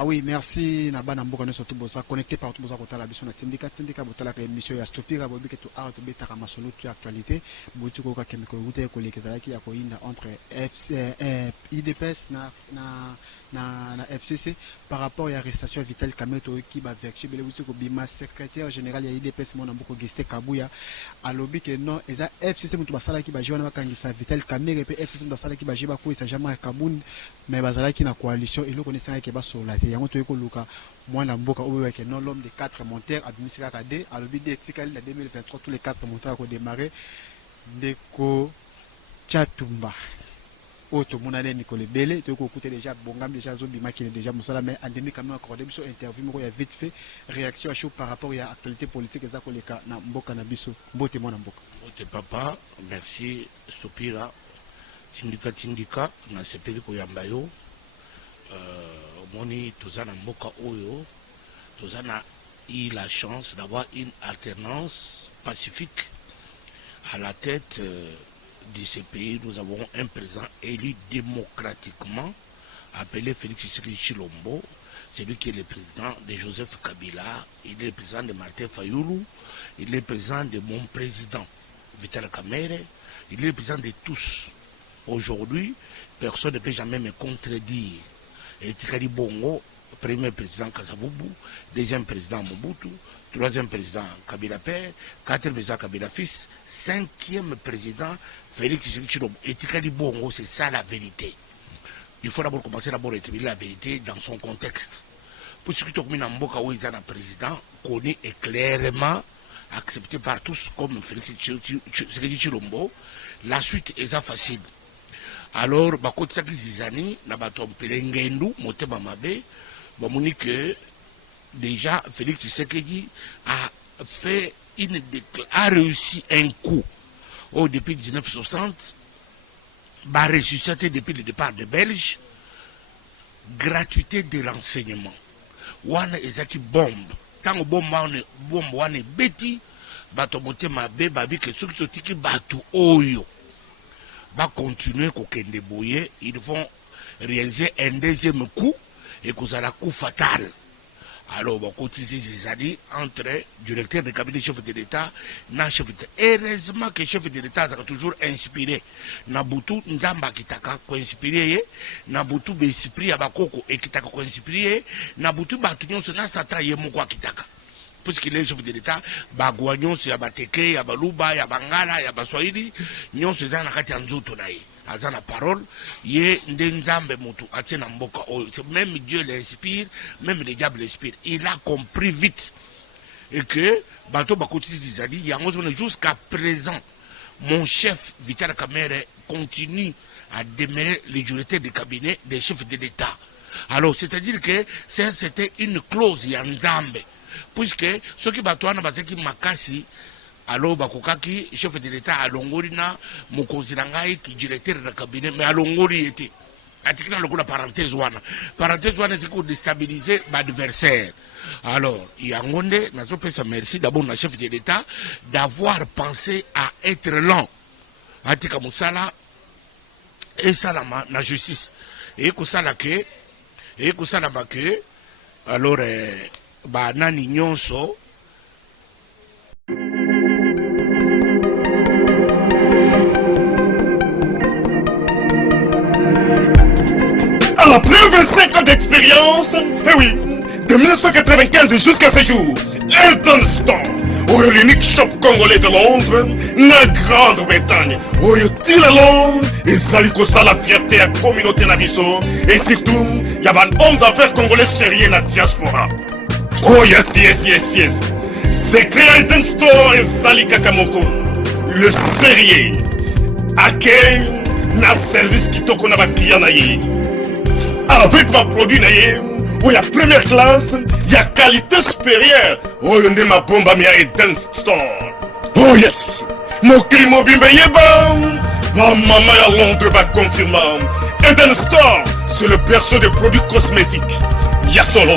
Ah oui, merci. Nabana Mboka ne surtout bosa connecté partout bosa kota la biso na tindika botala ka émission ya stopira bobi que to art beta ka masolo tu actualité botu ko ka kemiko gute ko lekeza ki ya ko inda entre IDPS na FCC par rapport à l'arrestation Vital Kameto qui va verser bele botu ko bima secrétaire général ya IDPS mona Mboko Geste Kabuya alobi que non eza FCC mutu basala ki ba jona bakangisa Vital Kamere pe FCC mutu basala ki ba jeba ko isa jamais Kabun mais bazala ki na coalition et le connaissant que ba sola yango to ekoluka mwana mboka oyo ke non l'homme de 4 monteurs administrateur KD à l'objet d'exikali na 2023 tous les 4 monteurs ko démarrer ndeko Chatumba auto monale Nicole Bele to ko écouter déjà bongam déjà zobi makine déjà musala mais endémique quand même accordé biso interview moko ya vite fait réaction à chaud par rapport à actualité politique za ko leka na mboka na biso mbote mwana mboka mbote papa merci Stopira tindika na sepeli ko yamba yo moni tozana mboka oyo tozana eu la chance d'avoir une alternance pacifique à la tête de ce pays. Nous avons un président élu démocratiquement appelé Félix Tshisekedi Tshilombo. C'est lui qui est le président de Joseph Kabila, il est le président de Martin Fayulu, il est le président de mon président Vital Kamerhe, il est le président de tous. Aujourd'hui, personne ne peut jamais me contredire. Et Tikadi Bongo, premier président Kasavubu, deuxième président Mobutu, troisième président Kabila Père, quatrième président Kabila Fils, cinquième président Félix Tshisekedi Tshilombo. Et Tikadi Bongo, c'est ça la vérité. Il faut d'abord commencer à établir la vérité dans son contexte. Pour ce qui est de Mboka où il y a un président connu et clairement accepté par tous comme Félix Tshisekedi Tshilombo, la suite est facile. Alors, bakoti saki zizani na bato mpelengendu motema mabe bamoni que déjà Félix Tshisekedi a réussi un coup depuis 1960 ressuscité depuis le départ des Belges gratuité de l'enseignement wana ezaki bombe tango bombe wana beti bato motema mabe babi que soki totiki bato oyo va continuer kokende boye, ils vont réaliser un deuxième coup et que ça a un coup fatal. Alors, on continue entre directeur de cabinet chef de l'État et chef de l'État. Heureusement que le chef de l'État a toujours inspiré. Nabutu Nzamba Kitaka ko inspiré, Nabutu Besprit Abakoko et Kitaka ko inspiré, Nabutu Batunyon Sona Sata Yemoko Kitaka. Puisqu'il est chef de l'État, Bagouagnon, c'est Abateke, Yabaluba, Yabangala, Yabaswahili, Nyon se zana kati anzuto na ye. Azana parole, ye ndenzambe mutu, atena mboka. Même Dieu l'inspire, même le diable l'inspire. Il a compris vite. Et que, Bato Bakouti Zizadi, jusqu'à présent, mon chef Vital Kamerhe continue à demeurer les directeurs de cabinet des chefs de l'État. Alors, c'est-à-dire que c'était une clause Yanzambe. Puisque ceux qui battent qui makasi alors bakokaki chef de l'État à Longori na mokonzi nangai qui directeur de cabinet mais à Longori était atikina lokola parenthèse wana c'est pour déstabiliser l'adversaire. Alors yangonde nazopesa merci d'abord na chef de l'État d'avoir pensé à être lent atika musala et salama na justice et kusala ke alors banani nyonso Après 25 ans d'expérience, eh oui, de 1995 jusqu'à ce jour, Elton Store, l'unique shop congolais de Londres, la Grande-Bretagne, il est Londres, et Zaliko ça la fierté à la communauté Nabiso, et surtout, il y a un homme d'affaires congolais sérieux dans la diaspora. Oh yes. C'est créé Elton Store et Zalika Kamoko, le sérieux, à quel na service qui toko na ba client na ye. Avec ma produit, il y a première classe, il y a qualité supérieure. Oh, il y a ma bombe à Eden Store. Oh yes, mon climat bimbe yeba. Ma maman à Londres va confirmer. Eden Store, c'est le perso de produits cosmétiques. Il y a solo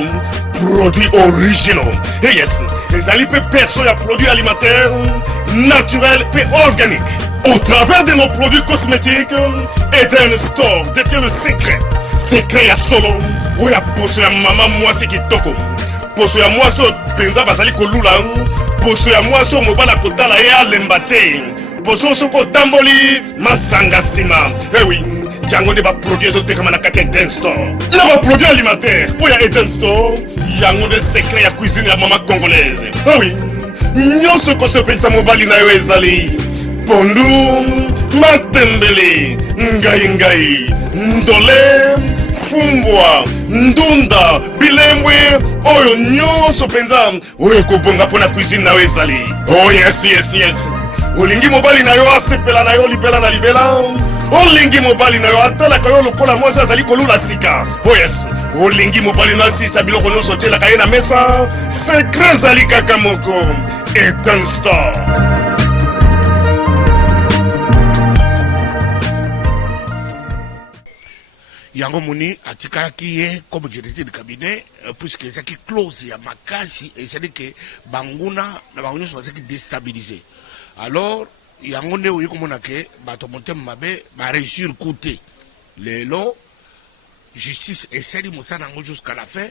produits originaux. Et yes, les alipes perso, il y a produits alimentaires, naturels et organiques. Au travers de nos produits cosmétiques, Eden Store détient le secret. Secret ya solo, oya poso ya mama mwasi kitoko. Poso ya mwasi penza bazali kolula, poso ya mwasi mobala kotala ye alemba te. Poso soko tamboli masanga sima. Eh oui, yango ne ba produit ezoteka na kati ya Eden Store. Na ba produit alimentaire, oya Eden Store, yango de secret ya cuisine ya mama congolaise. Eh oui, nyonso ko se pensa mobali na yo ezali. Pondu, matembele, ngai, ndole, fumbwa, ndunda, bilembwe, oyo nyonso penza, oyo kobonga pona cuisine na ezali. Oh yes. Olingi mobali na yo asepela na yo libela na libela. Olingi mobali na yo atalaka yo lokola mwasi azali kolula sika. Oh yes. Olingi mobali na asisa biloko nyonso otielaka ye na mesa. Secret ezali kaka moko. Eden Store. Yango moni atikalaki ye comme directeur de cabinet puisque ezaki clause ya makasi ezali que banguna na bango nyonso bazaki déstabilisé. Alors yango nde oyi komona ke bato motema mabe baréussir coûté lelo justice esali mosala yango jusqu'à la fin.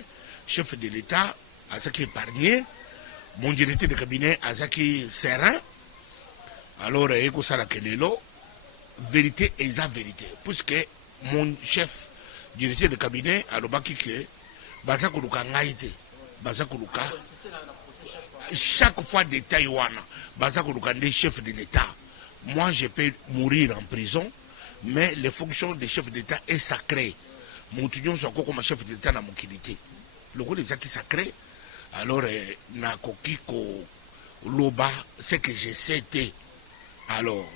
Chef de l'état azaki épargné, mon directeur de cabinet azaki serein. Alors ekosala ke lelo vérité eza vérité puisque mon chef directeur de cabinet alobaki que baza koluka ngai te, baza koluka chaque fois détail wana baza koluka nde chef de l'état. Moi je peux mourir en prison, mais les fonctions des chefs d'état est sacré. Mutu nyonso akoko comme chef de l'état na mokili te lokola ezaki sacré. Alors nakoki koloba ce que je sais te. Alors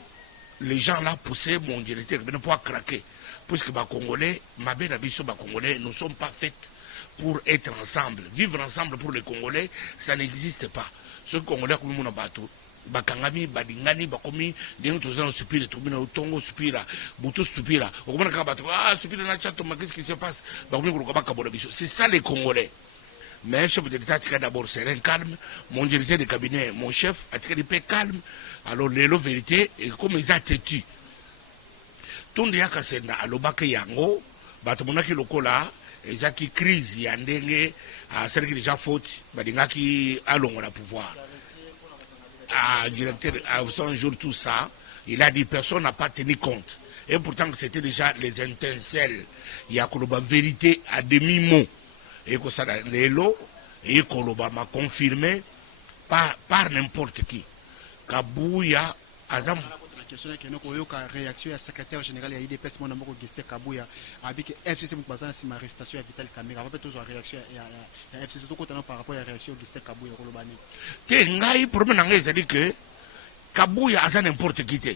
les gens là poussaient mon directeur de pouvoir craquer. Puisque les Congolais, Congolais, nous ne sommes pas faits pour être ensemble. Vivre ensemble pour les Congolais, ça n'existe pas. Ceux Congolais, comme nous avons bakangami badingani bakomi dengo tozana supira tobina utongo supira butu supira okomana ka bato supira na chato qu'est-ce qui se passe bakomi ko baka bola biso. C'est ça les Congolais. Mais chef de l'État a d'abord serein, calme. Mon directeur de cabinet, mon chef a tiré paix calme. Alors les vérité et comme ils ont têtu tonde yaka senda alobaka yango bato monaki lokola ezaki crise ya ndenge asalaki déjà faute badingaki alongo la pouvoir directeur à 100 jours tout ça. Il a dit personne n'a pas tenu compte et pourtant c'était déjà les étincelles il y a koloba vérité à demi-mot et que ça lelo et koloba m'a confirmé par n'importe qui Kabuya azam réaction du secrétaire général de l'IDPS mon amour Augustin Kabuya avec FCC Mukbazana si ma arrestation à Vital Kamera va peut-être réaction à FCC tout compte par rapport à la réaction Augustin Kabuya Kolobani te ngai problème ngai c'est que Kabuya a n'importe qui te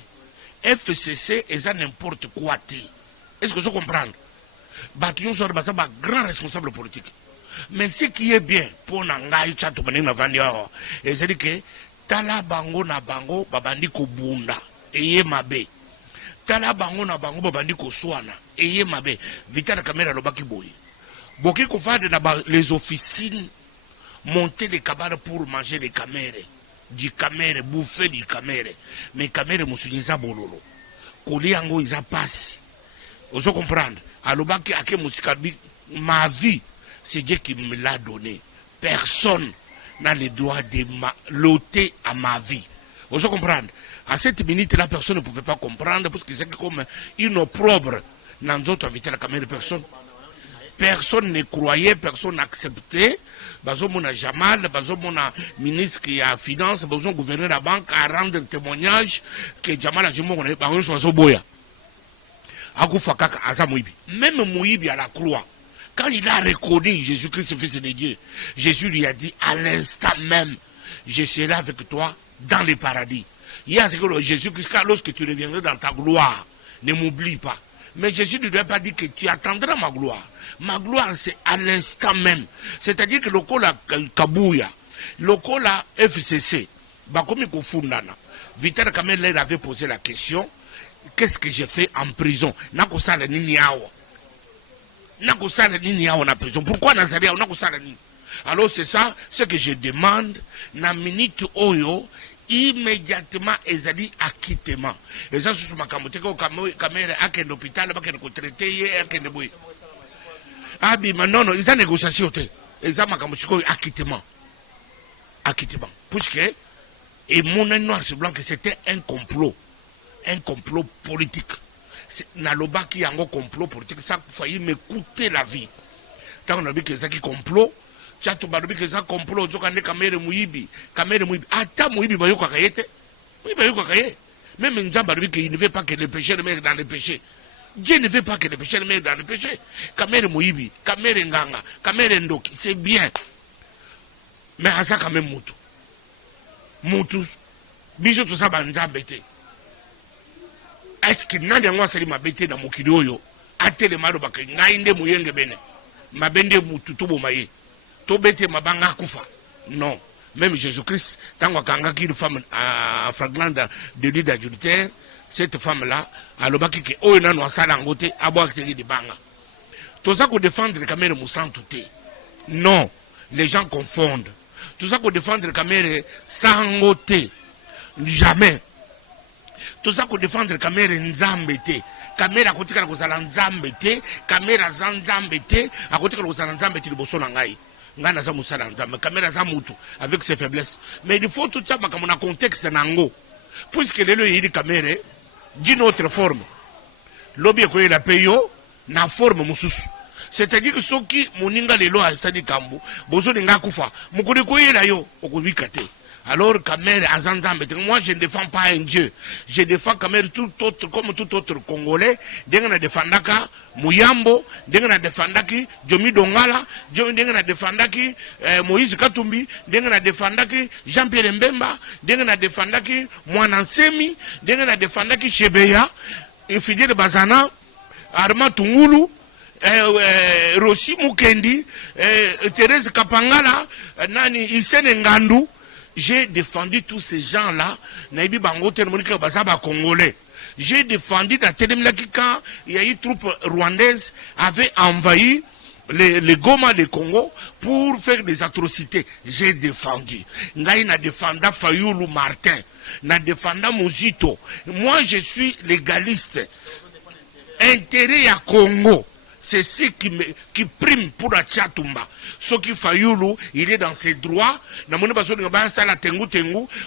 FCC est n'importe quoi te. Est-ce que vous comprenez? Batuyon sur basa ba grand responsable politique. Mais ce qui est bien pour ngai chato banina vandia et c'est que tala bango na bango babandi ko bunda eye mabe tala bango na bango babandi ko swana eye mabe Vital Kamera lobaki boye boki ko fade na les officines monter des cabarets pour manger les caméras du caméra bouffer du caméra mais caméra musunyiza bololo koli yango iza passe ozo comprendre alobaki ake musikabi ma vie c'est Dieu qui me l'a donné, personne n'a le droit de l'ôter à ma vie. Vous comprenez? À cette minute, la personne ne pouvait pas comprendre parce que c'est comme une opprobre dans d'autres Vital Kamera. Personne ne croyait, personne n'acceptait. Bazomona Jamal, Bazomona ministre qui a finance, Bazom gouverneur de la banque à rendre témoignage que Jamal a dit même Moïbi à la croix. Quand il a reconnu Jésus-Christ, fils de Dieu, Jésus lui a dit à l'instant même, je serai avec toi dans le paradis. Il y a ce que Jésus-Christ, lorsque tu reviendras dans ta gloire, ne m'oublie pas. Mais Jésus ne lui a pas dit que tu attendras ma gloire. Ma gloire, c'est à l'instant même. C'est-à-dire que le Kola Kabuya, le Kola FCC, Bakomi Kofundana, Vital Kamera avait posé la question, qu'est-ce que j'ai fait en prison? Nakosala nini awa. Pourquoi alors c'est ça ce que je demande na minute oyo immédiatement ezali acquittement. Et ça sous makambo te ko caméra akende hôpital ba kende ko traiter ye akende boy. Abi non ils ont négociation te. Ils ont makambo siko acquittement. Acquittement. Puisque et mon noir sur blanc que c'était un complot politique. Naloba qui a un complot politique, ça a failli me coûter la vie. Quand on a dit que c'est un complot, tu as tout dit que c'est un complot, tu as dit caméra mouibi. Attends, mouibi, bah, y'a kayete. Oui, bah, y'a kayete. Même Nzamba dit qu'il ne veut pas que le péché le mette dans le péché. Dieu ne veut pas que le péché le mette dans le péché. Caméra mouibi, caméra nganga, caméra ndoki, c'est bien. Mais à ça, quand même, moutou. Moutou. Bisous, tout ça, bah, Nzamba était. Est-ce que nani yango asali mabete na mokili oyo atelema lo baka ngai nde muyenge bene mabende mutu to bomaye to bete mabanga kufa non même Jésus-Christ tango kangaki une femme à flagrant de délit d'adultère cette femme là alobaki ke oyo nanu asala ngote abwaki de banga tout ça ko défendre kamere musantu te non les gens confondent tout ça ko défendre kamere sangote jamais. Tout ça pour défendre la caméra nzambete, caméra côté que vous allez nzambete, caméra nzambete, à côté que vous allez nzambete le bosso nangai, ngana za musala nzambe, caméra za mutu avec ses faiblesses. Mais il faut tout ça comme on a contexte nango, puisque le il caméra d'une autre forme. Lobby ko la payo na forme mususu. C'est-à-dire que ceux qui moninga lelo a sadi kambu, bozo ninga kufa, mukuri ko yela yo okubikate. Alors, moi je ne défends pas un Dieu. Je défends Kamer tout autre, comme tout autre Congolais. Dengana défendaka Muyambo, dengana défendaki Jomi Dongala, dengana défendaki Moïse Katumbi, dengana défendaki Jean-Pierre Mbemba, dengana défendaki Mwanansemi, dengana défendaki Chebeya, Fidel Bazana, Arma Tungulu, Rossi Mukendi, Thérèse Kapangala, Nani Isene Ngandu. J'ai défendu tous ces gens-là. J'ai défendu la Télémlaki quand il y a eu troupes rwandaises avaient envahi les Goma de Congo pour faire des atrocités. J'ai défendu. Ngaï n'a défendu Fayoulou Martin. N'a défendu Mouzito. Moi, je suis légaliste. Intérêt à Congo. C'est ce qui prime pour la Tchatumba. Ce qui Fayoulou, il est dans ses droits.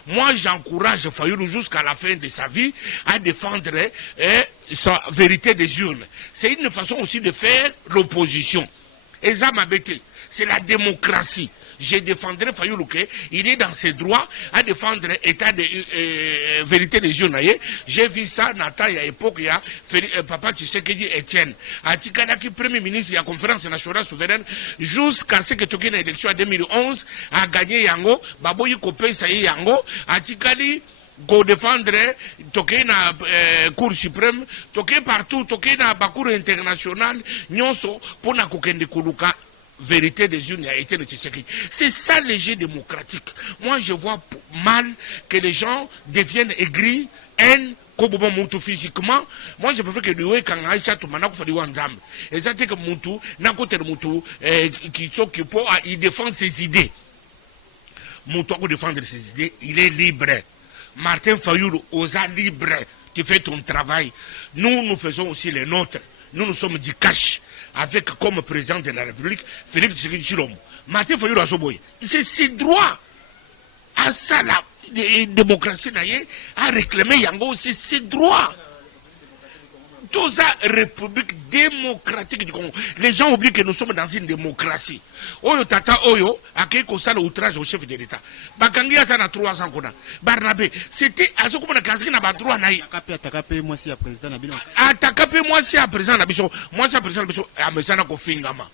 Moi, j'encourage Fayoulou jusqu'à la fin de sa vie à défendre sa vérité des urnes. C'est une façon aussi de faire l'opposition. Et ça m'a bêté. C'est la démocratie. Je défendrai Fayoulou, il est dans ses droits à défendre l'état de vérité des urnes. J'ai vu ça dans à l'époque, il y a Papa Tshisekedi Etienne. Atikadaki premier ministre de la conférence nationale souveraine jusqu'à ce que tu aies une élection en 2011 a gagné Yango, Baboyi Kopé Saï Yango, Atikali go défendre toqué na Cour suprême, toqué partout, toqué na Bakour international, nyonso pour na kokende kuluka. Vérité des urnes a été le Tshisekedi. C'est ça le jeu démocratique. Moi, je vois mal que les gens deviennent aigris, haine, comme Moutou physiquement. Moi, je préfère que lui, quand Aïcha, tout le monde a fait Wanzam. Et ça, c'est que Moutou, n'a côté de Moutou, il défend ses idées. Moutou a défendre ses idées, il est libre. Martin Fayoulou, osa libre. Tu fais ton travail. Nous, nous faisons aussi les nôtres. Nous sommes du cash. Avec comme président de la République, Félix Tshisekedi Tshilombo. Martin Fayoulou Azoboye. C'est ses droits. À ça, la démocratie, à réclamer Yango, c'est ses droits. Tout ça, République démocratique du Congo. Les gens oublient que nous sommes dans une démocratie. Oyo tata oyo, akei kosala outrage au chef de l'État. Bakangi ya sana 300 kona. Barnabé, c'était à ce qu'on a casé na ba droit na yi. Atakape moi si à président na bino. Atakape moi si à président na biso. Moi si à président na biso, amesana ko fingama.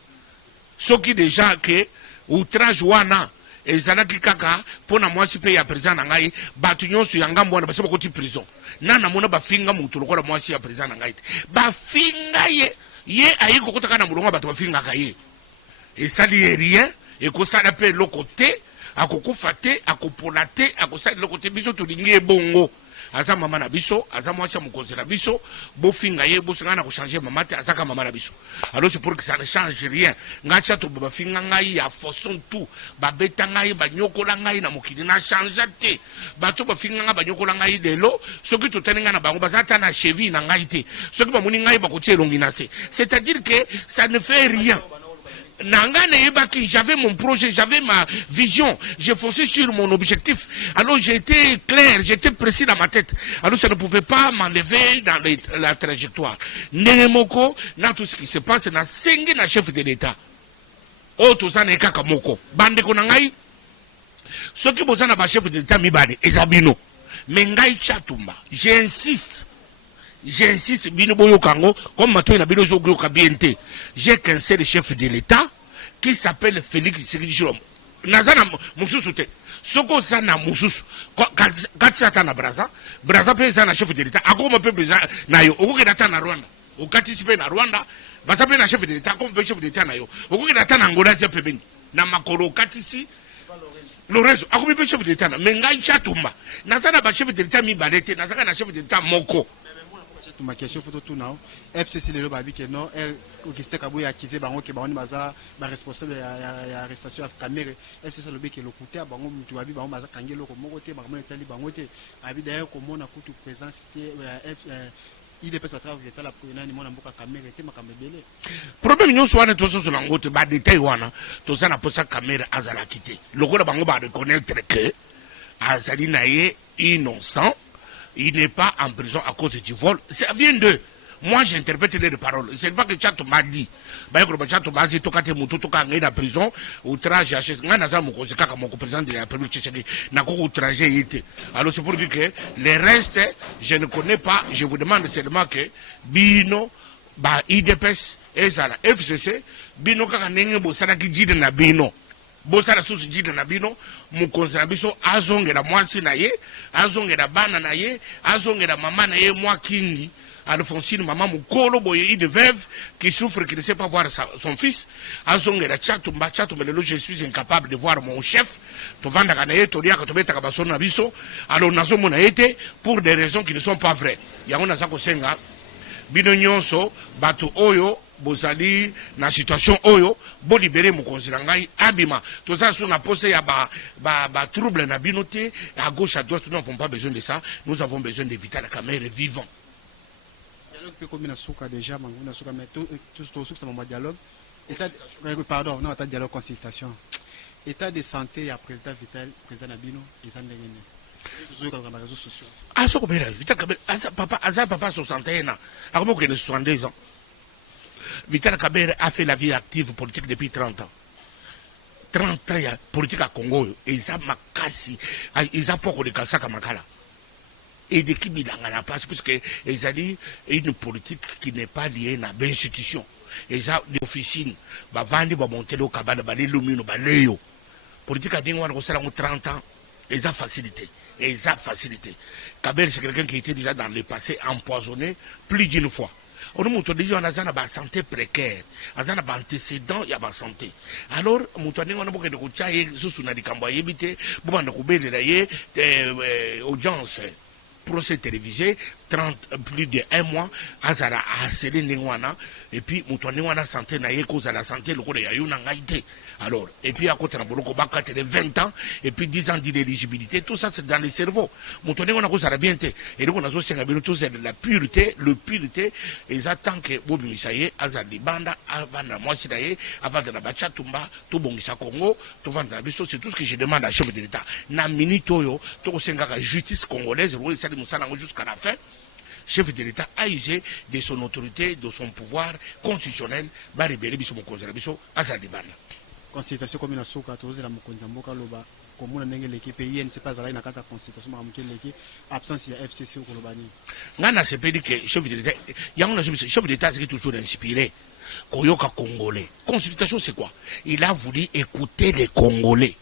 Soki déjà que outrage wana ezalaki kaka pona moi si pe ya président na ngai, batu nyonso ya ngambo na basaba koti prison. Nana mona bafinga mutu lokola moi si ya président na ngai. Bafinga ye ayi kokota kana mulonga batu bafinga kaye. Et ça dit rien, et que ça l'appelle le côté, à coco faté, à copolaté, à cause de l'autre biso to lingue bongo. aza mama na biso aza mwasi mokonzi na biso bofinga ye bosinga na ko changer mama te azaka mama na biso. Alors c'est pour que ça ne change rien. Ngacha to bafinga ngai ya façon tout babeta ngai banyokola ngai na mokili na change te bato bafinga ngai banyokola ngai lelo soki to taninga na bango bazata na cheville na ngai te soki ba moni ngai ba ko longi na se. C'est-à-dire que ça ne fait rien. J'avais mon projet, j'avais ma vision, j'ai foncé sur mon objectif. Alors j'étais clair, j'étais précis dans ma tête. Alors ça ne pouvait pas m'enlever dans la trajectoire. Némoko, dans tout ce qui se passe, na sengi na chef de l'État. Oh, tout ça n'est qu'à moko. Bande konangai. Ce qui bosa na ba chef de l'État mibade, ezabino. Mengai chatumba. J'insiste, bino boyo kango, comme maintenant bino zoglo kabiente. J'ai qu'un seul chef de l'État qui s'appelle Félix Tshisekedi Tshilombo. Nazana mususu te. Soko sana mususu. Katsata na Braza pe sana chef de l'État. Akoma pe Braza na yo. Okoke data na Rwanda. Okatisipe na Rwanda. Basa pe na chef de l'État. Akoma pe chef de l'État na yo. Okoke data na Angola pe beni. Na makoro katisi. Lorenzo, akoma pe chef de l'État na. Mengai chatumba. Nazana ba chef de l'État mi balete. Nazaka na chef de l'État moko. Ma question photo tout now FCC le babi que non elle qui kabou ya accusé bango ke bango baza ba responsable ya arrestation à caméra FCC le que le côté bango mutu babi bango baza kangelo ko moko te bango tali bango te abi d'ailleurs ko mona kutu présence il est pas travailler la président ni mona mboka caméra te makambe belé problème nyo soane to so la ngote ba détail wana to ça na posa caméra azala quitté lokola bango ba reconnaître que azali naye innocent. Il n'est pas en prison à cause du vol. Ça vient d'eux. Moi, j'interprète les paroles. C'est pas que Tchato m'a dit. Tchato m'a dit, toka te mutu, toka ngay na prison, outrage, nga naza moko, c'est kaka moko président de la République Tshisekedi, nako outrage yete. Alors c'est pour dire que les restes, je ne connais pas, je vous demande seulement que, bino, ba IDPS, ezala, FCC, bino kaka nenge bo saraki jide na bino. Bosala susu jide na bino mukonzi na biso azongela mwasi na ye azongela bana na ye azongela mama na ye mwa kingi Alphonsine maman mukolo boye une veuve qui souffre qui ne sait pas voir son fils azongela chatumba lelo je suis incapable de voir mon chef to vanda kana ye to liaka to betaka basono na biso alors nazo mona ete pour des raisons qui ne sont pas vraies yango naza ko senga bino nyonso bato oyo bozali na situation oyo bo libérer mokonzi na ngai abima toza sur na pose ya ba trouble na binoté à gauche à droite nous n'avons pas besoin de ça nous avons besoin d'éviter la caméra vivant dialogue peut comme na souka déjà manguna souka mais tout souka mon dialogue état pardon non état dialogue consultation état de santé à président Vital président Nabino et ça ndengene toujours dans les réseaux sociaux aso ko bela Vital Kamerhe papa 61 ans akomo ko 62 ans. Vital Kamerhe a fait la vie active politique depuis 30 ans. 30 ans, il y a politique à Congo. Et ils ont makasi. Ils ont pas de kasaka makala. Et de qui il a pas parce que ils ont dit une politique qui n'est pas liée à une institution. Ils ont des officines. Bah vendre, bah monter le cabane, bah les lumines, bah léo. Politique à Dingwan, on s'est 30 ans. Ils ont facilité. Ils ont facilité. Kamerhe, c'est quelqu'un qui était déjà dans le passé empoisonné plus d'une fois. On nous montre déjà on a santé précaire, on a un antécédent, il y a une santé. Alors, on a beaucoup de choses sur les audience, procès télévisé, plus de 1 mois, Azara a harcelé Ningwana, et puis Moutoninwana santé n'a cause à la santé, le coup de Yayuna Ngaïté. Alors, et puis à côté de Boloko Baka, 20 ans, et puis 10 ans d'inéligibilité, tout ça c'est dans les cerveaux. Moutoninwana cause à la bienté. Et donc on a aussi la pureté, ils attendent que Bobi Misaye, Azali Banda, avant la Moisidaye, avant de la Bachatumba, tout Bongisa Congo, tout vendre la biso, c'est tout ce que je demande à chef de l'État. Na minitoyo, tout Senga justice congolaise, jusqu'à la fin. Chef de l'État a usé de son autorité, de son pouvoir constitutionnel, Bariberi Biso Mokonza Biso, Azali Banda. Consultation comme une souka, tous la Mokonza Mboka Loba, comme on a l'équipe, il ne sait pas à la consultation, mais l'équipe, absence de FCC au Kolobani. Nana se peut dire que chef de l'État, il y a un chef de l'État qui est toujours inspiré. Koyoka Congolais. Consultation, c'est quoi? Il a voulu écouter les Congolais.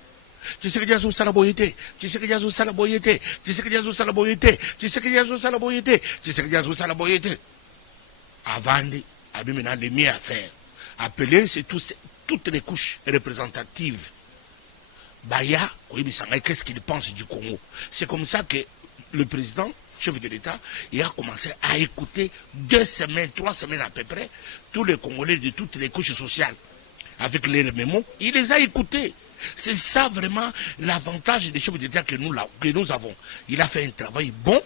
Tu sais que Diazou Salaboyete, tu sais que Diazou Salaboyete, tu sais que Diazou Salaboyete, tu sais que Diazou Salaboyete, tu sais que Diazou Salaboyete. Avant de, maintenant, les mieux à faire. Appeler, c'est toutes les couches représentatives. Baya, qu'est-ce qu'il pense du Congo? C'est comme ça que le président chef de l'État, il a commencé à écouter 2 semaines, 3 semaines à peu près, tous les Congolais de toutes les couches sociales. Avec les mémos, il les a écoutés. C'est ça vraiment l'avantage des chefs d'État que nous avons. Il a fait un travail bon,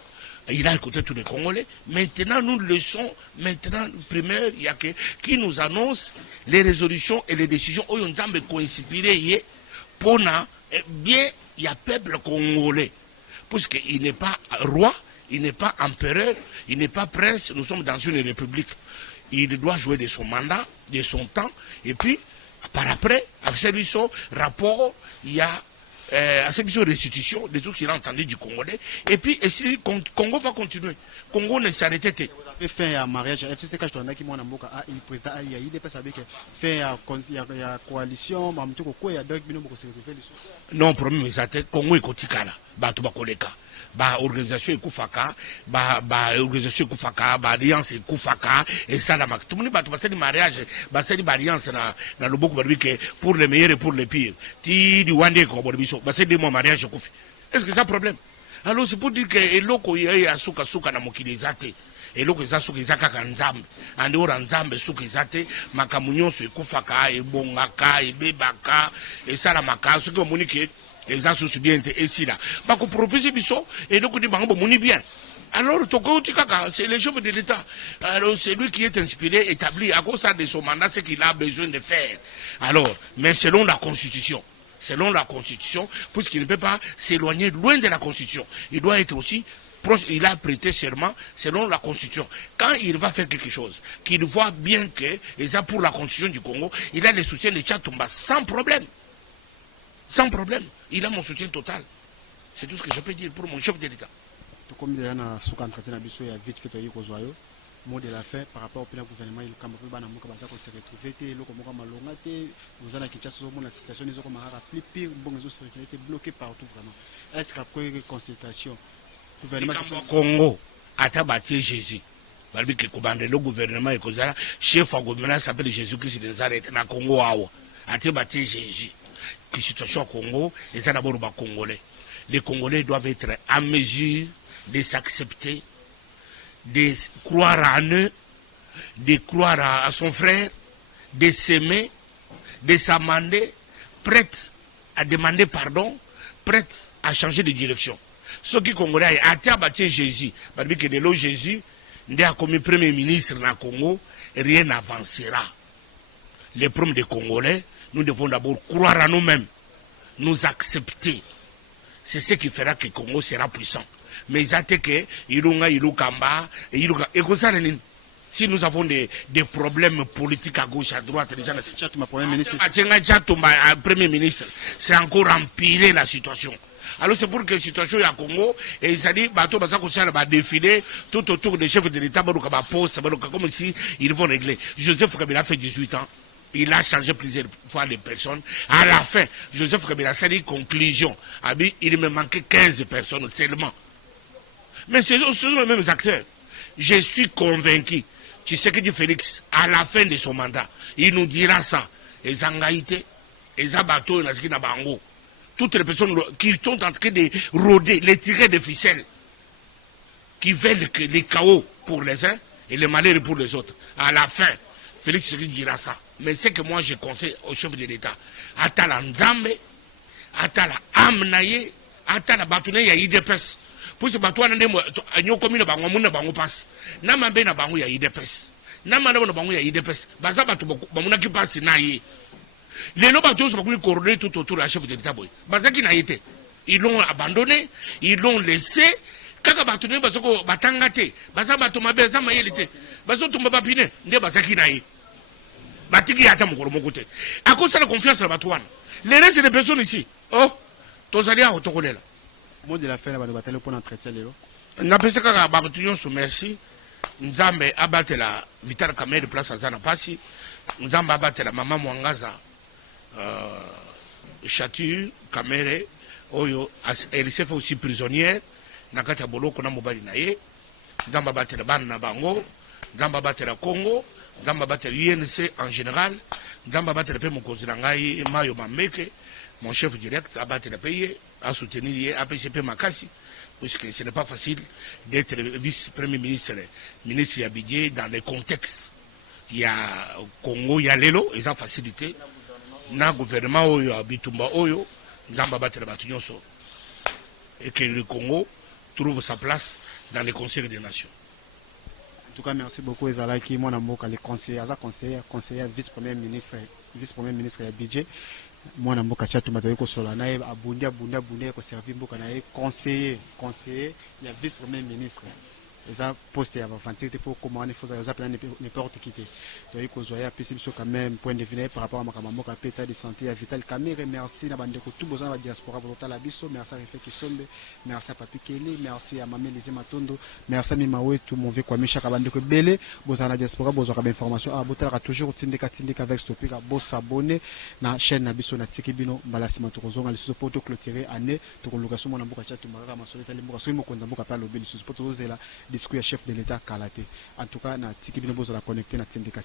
il a écouté tous les Congolais. Maintenant, nous le laissons, maintenant, primaire, il y a qui nous annonce les résolutions et les décisions où on semble coïncider pour bien, il y a peuple congolais. Puisqu'il n'est pas roi, il n'est pas empereur, il n'est pas prince, nous sommes dans une république. Il doit jouer de son mandat, de son temps, et puis, par après, à ce rapport, il y a à cette restitution des trucs qu'il a entendu du Congolais. Et puis, le Congo va continuer. Le Congo ne s'arrêtait pas. Vous avez fait un mariage. FCC, quand je suis le président, il y a des personnes qui fait une coalition, il y a deux minutes pour se retrouver. Non, problème, le Congo est Kotikala. Ba organisation ekufaka organisation ekufaka ba alliance ekufaka et ça la mak tout le monde ba c'est du mariage ba c'est du alliance na loboko ba que pour les meilleurs et pour les pires ti di wande ko bo biso ba c'est des mariage ekufi. Est-ce que ça problème? Alors c'est pour dire que eloko ya suka na mokili zate eloko za suka izaka ka nzambe ande ora nzambe suka izate makamunyoso ekufaka ebongaka ebebaka et ça la maka suka monike les associés bien et si là bah qu'on propose biso et donc on dit bah on moni bien alors c'est le chef de l'État, alors c'est lui qui est inspiré établi à cause de son mandat ce qu'il a besoin de faire. Alors mais selon la constitution puisqu'il ne peut pas s'éloigner loin de la constitution, il doit être aussi proche, il a prêté serment selon la constitution. Quand il va faire quelque chose qu'il voit bien que et ça pour la constitution du Congo, il a le soutien de Tchatumba sans problème. Sans problème, il a mon soutien total. C'est tout ce que je peux dire pour mon chef de l'État. Comme il y a un souk entretien à Bissou, il y a vite fait au Yokozoyo. Mot de la fin par rapport au plan gouvernement, il camp peu banamuka basa ko se retrouver té loko moka malonga té vous allez quitter ce moment la situation ils ont comme plus pire bon ils ont sécurité bloqué partout vraiment. Est-ce qu'après consultation gouvernement Congo atabati Jésus balbi que kobande le gouvernement et kozala chef au gouvernement s'appelle Jésus-Christ de Nazareth na Congo awa atabati Jésus. Que situation au Congo, les Congolais. Les Congolais doivent être en mesure de s'accepter, de croire en eux, de croire à son frère, de s'aimer, de s'amender, prêts à demander pardon, prêts à changer de direction. Ceux qui Congolais ont abattu Jésus, parce que de l'eau Jésus, comme premier ministre dans le Congo, rien n'avancera. Les problèmes des Congolais, nous devons d'abord croire en nous-mêmes, nous accepter. C'est ce qui fera que le Congo sera puissant. Mais si nous avons des problèmes politiques à gauche, à droite, Premier ministre, c'est encore empirer la situation. Alors c'est pour que la situation est à Congo, et ils ont dit, va défiler tout autour des chefs de l'État, comme si ils vont régler. Joseph Kabila a fait 18 ans. Il a changé plusieurs fois les personnes. À la fin, Joseph Kabila a dit conclusion. Il me manquait 15 personnes seulement. Mais ce sont les mêmes acteurs. Je suis convaincu. Tu sais que dit Félix, à la fin de son mandat, il nous dira ça. Les Angaïté, les Abato, les Bango. Toutes les personnes qui sont en train de rôder, les tirer des ficelles, qui veulent que les chaos pour les uns et les malheurs pour les autres. À la fin, Félix dira ça. Mais c'est que moi je conseille au chef de l'État. Atala Nzambe, atala Amnaye, atala Batune ya IDPS. Pour ce bateau, on a une commune de Bango passe. Namambe na Bango ya IDPS. Namanda na Bango ya IDPS. Baza bateau Bamuna qui passe naïe. Les noms bateaux sont coordonnés tout autour de la chef de l'État. Baza qui n'a été. Ils l'ont abandonné, ils l'ont laissé. Kaka Batune Bazoko Batangate, Baza Batomabe Zamayelite, Bazo Tumbapine, ne Baza qui n'a été. Batiki yata mukoro mokote. À cause de la confiance à la batouane. Les restes des personnes ici. Oh, Tozalia au Tokolela. Mot de la fin, la bataille pour l'entretien. N'a pas que Babatunion sous merci. Nzambe abattre la Vital Kamere place à Zana Passi. Nzambe abattre la maman Mwangaza. Chatu Kamere. Oyo, elle s'est fait aussi prisonnière. Nakata Boloko na Mobali Naye. Nzambe abattre la Ban Nabango. Nzambe abattre la Congo. Nzamba battre l'INC en général, Nzamba battre le pays Mokozirangai, Mayo Mameke, mon chef direct, a battre le pays, a soutenu l'IE, a PCP Makasi, puisque ce n'est pas facile d'être vice-premier ministre, ministre Yabidje dans les contextes. Il y a Congo, il y a Lelo, ils ont facilité. Dans le gouvernement, il y a Bitumba Oyo, et que le Congo trouve sa place dans les conseils des nations. En tout cas, merci beaucoup, Ezalaki. Moi, je suis conseiller, vice-premier ministre Yabidje. Moi, je suis conseiller, vice-premier ministre. Eza poste ya vacantique pour comment il faut ça plan n'importe qui donc il faut quand même point de vue par rapport à makamamo ka péta de santé à Vital Kamerhe. Merci na bande ko tout besoin la diaspora pour la biso. Merci à Refek Kisombe, merci à Papi Kelly, merci à Mamé Lise Matondo, merci à Mimawe tout mon vieux kwami chaka bande ko belé bozana diaspora bozaka ba information à botala toujours tindika avec stopika bo s'abonner na chaîne na biso na tikibino balasi matozonga lisusu poto clôturer année to location na mboka chatu mara masoleta limboka so mo konza mboka pa lobi lisusu poto zela discours ya chef de l'État Kalate. En tout cas, na tiki bino bozo la connecté na tindika.